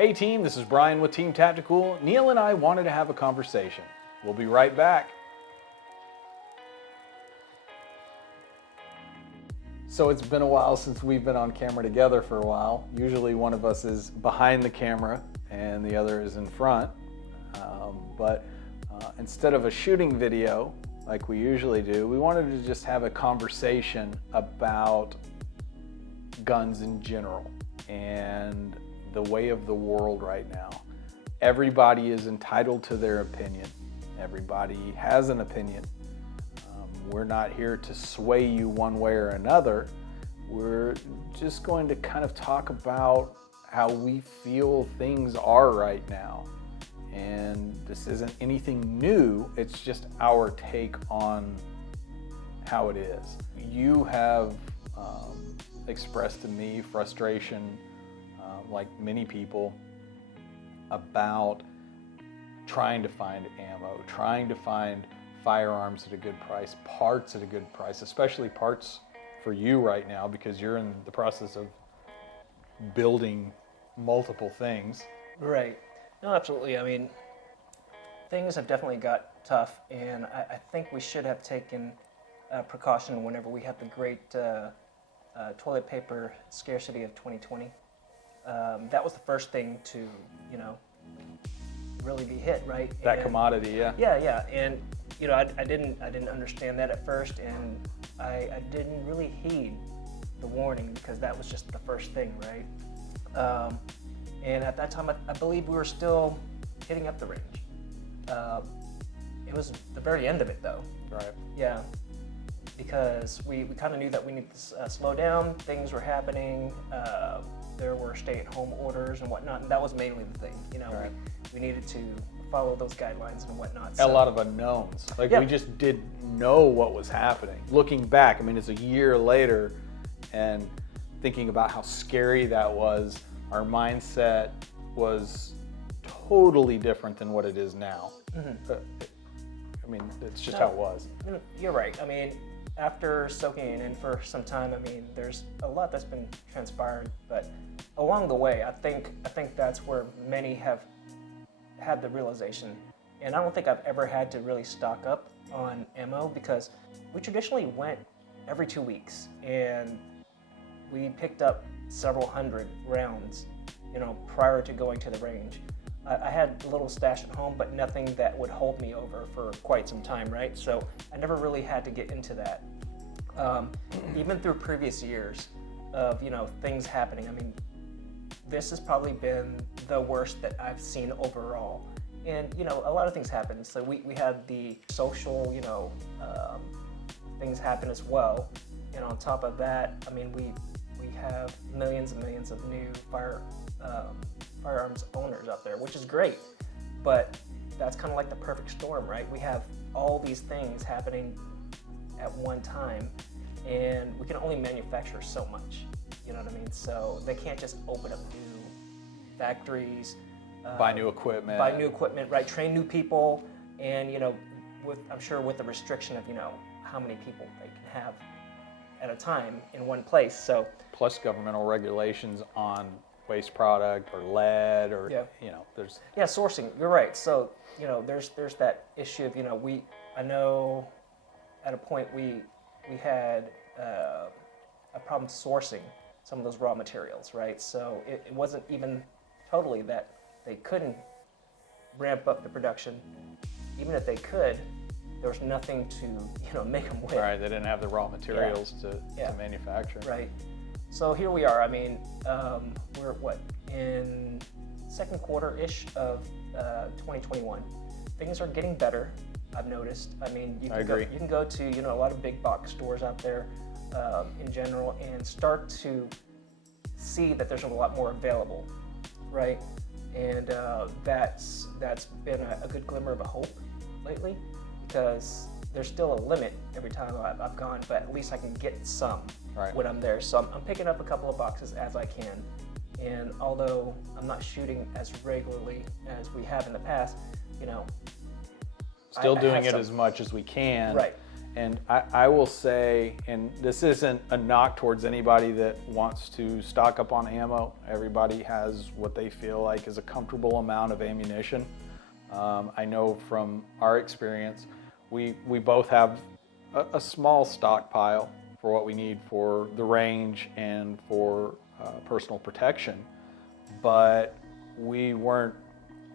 Hey team, this is Brian with Team Tactical. Neil and I wanted to have a conversation. We'll be right back. So it's been a while since we've been on camera together for a while. Usually one of us is behind the camera and the other is in front. But instead of a shooting video like we usually do, we wanted to just have a conversation about guns in general and the way of the world right now. Everybody is entitled to their opinion. Everybody has an opinion. We're not here to sway you one way or another. We're just going to kind of talk about how we feel things are right now. And this isn't anything new, it's just our take on how it is. You have expressed to me frustration, like many people, about trying to find ammo, trying to find firearms at a good price, parts at a good price, especially parts for you right now because you're in the process of building multiple things. Right. No, absolutely. I mean, things have definitely got tough, and I think we should have taken precaution whenever we had the great toilet paper scarcity of 2020. That was the first thing to, really be hit, right? That commodity, yeah. Yeah, and I didn't understand that at first, and I didn't really heed the warning because that was just the first thing, right? And at that time, I believe we were still hitting up the range. It was the very end of it, though. Right. Yeah, because we kind of knew that we needed to slow down. Things were happening. There were stay-at-home orders and whatnot, and that was mainly the thing. Right. We needed to follow those guidelines and whatnot. A lot of unknowns. Like, we just didn't know what was happening. Looking back, I mean, it's a year later, and thinking about how scary that was, our mindset was totally different than what it is now. Mm-hmm. I mean, it's just how it was. You're right. I mean, after soaking it in for some time, I mean, there's a lot that's been transpired, but along the way, I think that's where many have had the realization. And I don't think I've ever had to really stock up on ammo because we traditionally went every 2 weeks and we picked up several hundred rounds, prior to going to the range. I had a little stash at home, but nothing that would hold me over for quite some time, right? So I never really had to get into that. Even through previous years of, things happening, I mean, this has probably been the worst that I've seen overall. And, a lot of things happened. So we had the social, things happen as well. And on top of that, I mean, we have millions and millions of new firearms owners out there, which is great. But that's kind of like the perfect storm, right? We have all these things happening at one time, and we can only manufacture so much. You know what I mean? So they can't just open up new factories, buy new equipment, right? Train new people, and I'm sure with the restriction of how many people they can have at a time in one place. So plus governmental regulations on waste product or lead or there's sourcing. You're right. So there's that issue of I know at a point we had a problem sourcing some of those raw materials, right? So it wasn't even totally that they couldn't ramp up the production. Even if they could, there was nothing to make them with. Right, they didn't have the raw materials to manufacture. Right. So here we are. I mean, we're in second quarter-ish of 2021. Things are getting better, I've noticed. I mean, you can go to a lot of big box stores out there in general and start to see that there's a lot more available, right? And that's been a good glimmer of a hope lately, because there's still a limit every time I've gone, but at least I can get some when I'm there. So I'm picking up a couple of boxes as I can. And although I'm not shooting as regularly as we have in the past, still doing it as much as we can. Right. And I will say, and this isn't a knock towards anybody that wants to stock up on ammo. Everybody has what they feel like is a comfortable amount of ammunition. I know from our experience, we both have a small stockpile for what we need for the range and for personal protection, but we weren't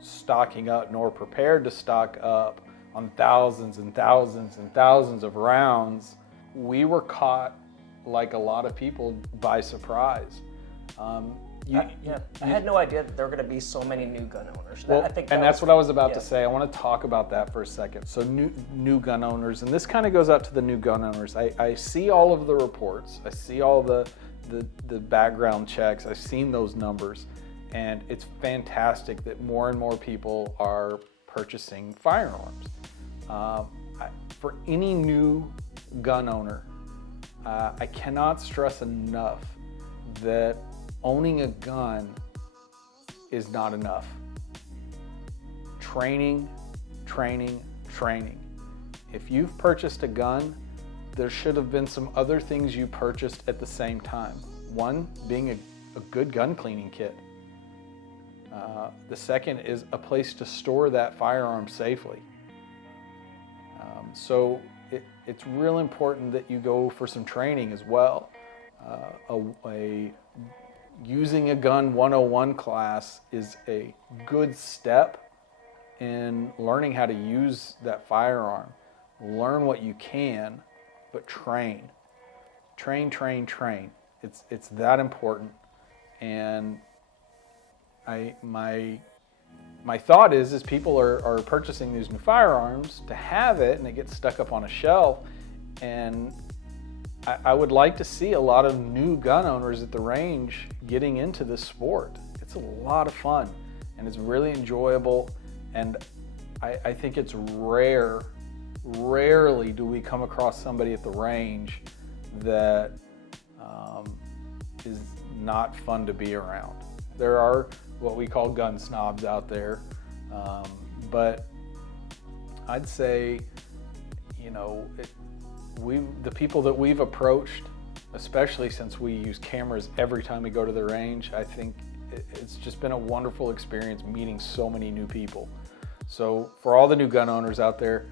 stocking up nor prepared to stock up on thousands and thousands and thousands of rounds. We were caught, like a lot of people, by surprise. I had no idea that there were going to be so many new gun owners. Well, I think and that's what I was about to say. I want to talk about that for a second. So new gun owners, and this kind of goes out to the new gun owners. I see all of the reports. I see all the background checks. I've seen those numbers, and it's fantastic that more and more people are purchasing firearms. For any new gun owner, I cannot stress enough that owning a gun is not enough. Training, training, training. If you've purchased a gun, there should have been some other things you purchased at the same time. One being a good gun cleaning kit. The second is a place to store that firearm safely. So it's real important that you go for some training as well. Using a gun 101 class is a good step in learning how to use that firearm. Learn what you can, but train. Train, train, train. It's that important. And my thought is people are purchasing these new firearms to have it, and it gets stuck up on a shelf. And I would like to see a lot of new gun owners at the range getting into this sport. It's a lot of fun, and it's really enjoyable. And I think it's rarely do we come across somebody at the range that is not fun to be around. There are what we call gun snobs out there, but I'd say, the people that we've approached, especially since we use cameras every time we go to the range, I think it's just been a wonderful experience meeting so many new people. So for all the new gun owners out there,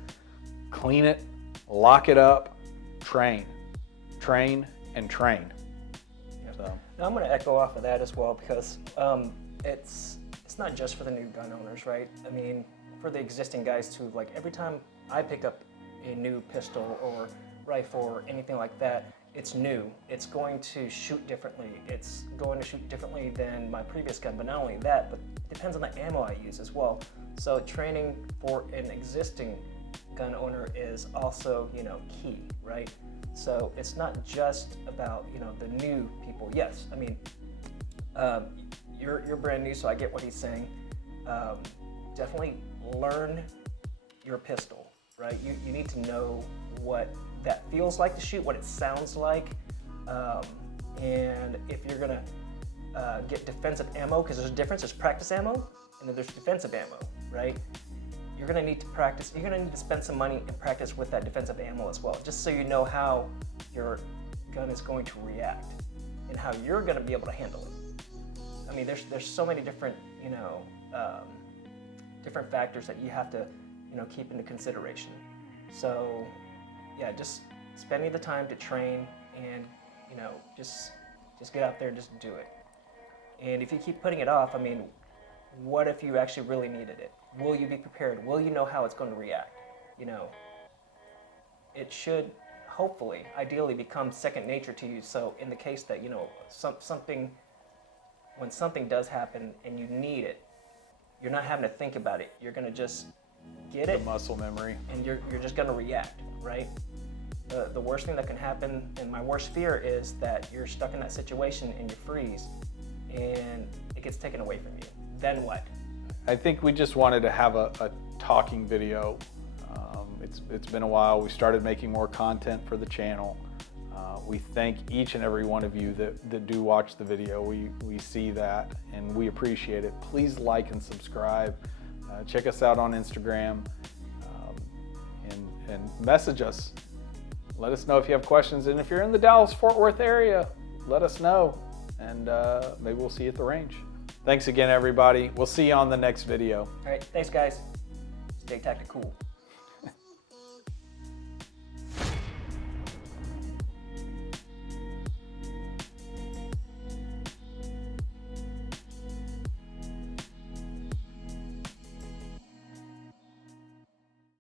clean it, lock it up, train, and train. So. Now I'm going to echo off of that as well, because it's not just for the new gun owners, right? I mean, for the existing guys too. Like every time I pick up a new pistol or rifle or anything like that, it's new. It's going to shoot differently. It's going to shoot differently than my previous gun, but not only that, but it depends on the ammo I use as well. So training for an existing gun owner is also, key, right? So it's not just about, the new people. Yes, I mean, you're brand new, so I get what he's saying. Definitely learn your pistol, right? You need to know what that feels like to shoot, what it sounds like, and if you're gonna get defensive ammo, because there's a difference. There's practice ammo, and then there's defensive ammo, right? You're gonna need to practice. You're gonna need to spend some money and practice with that defensive ammo as well, just so you know how your gun is going to react and how you're gonna be able to handle it. I mean, there's so many different, different factors that you have to, keep into consideration. So, yeah, just spending the time to train and, just get out there and just do it. And if you keep putting it off, I mean, what if you actually really needed it? Will you be prepared? Will you know how it's going to react? It should hopefully, ideally, become second nature to you. So in the case that, when something does happen and you need it, you're not having to think about it. You're going to just get it. The muscle memory. And you're just going to react, right? The worst thing that can happen, and my worst fear, is that you're stuck in that situation and you freeze and it gets taken away from you. Then what? I think we just wanted to have a talking video. It's been a while. We started making more content for the channel. We thank each and every one of you that do watch the video. We see that and we appreciate it. Please like and subscribe. Check us out on Instagram and message us. let us know if you have questions. And if you're in the Dallas-Fort Worth area, let us know. And maybe we'll see you at the range. Thanks again, everybody. We'll see you on the next video. All right, thanks, guys. Stay tactical.